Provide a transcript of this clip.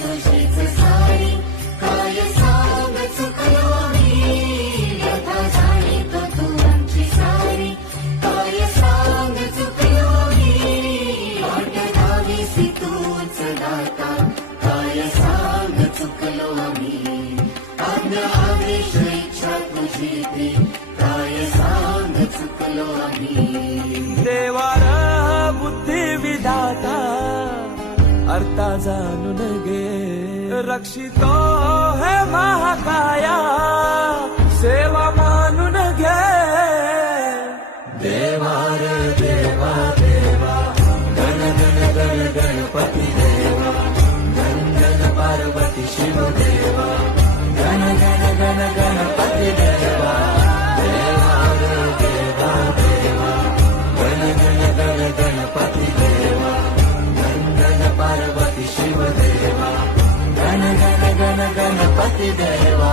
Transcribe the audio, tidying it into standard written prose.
तुझीच सारी काय सांग चुकलो आम्ही व्यथा जाणीतो तू आमची सारी काय सांग चुकलो आम्ही वाट धावीसी तूच दाता काय सांग चुकलो आम्ही आज्ञा आदेश इच्छा तुझी ती काय सांग चुकलो आम्ही देवार बुद्धी विधाता अर्था जाणून घे रक्षितो हे महाकाया सेवा मानून घे देवार देवा देवा गण गण गण गणपती देवा गण गण पार्वती शिव देवा गण गण गण गणपती देवा देवार देवा देवा गण गण गण गणपती देवा गण गण पार्वती शिव देवा गण गण गण गणपती देवा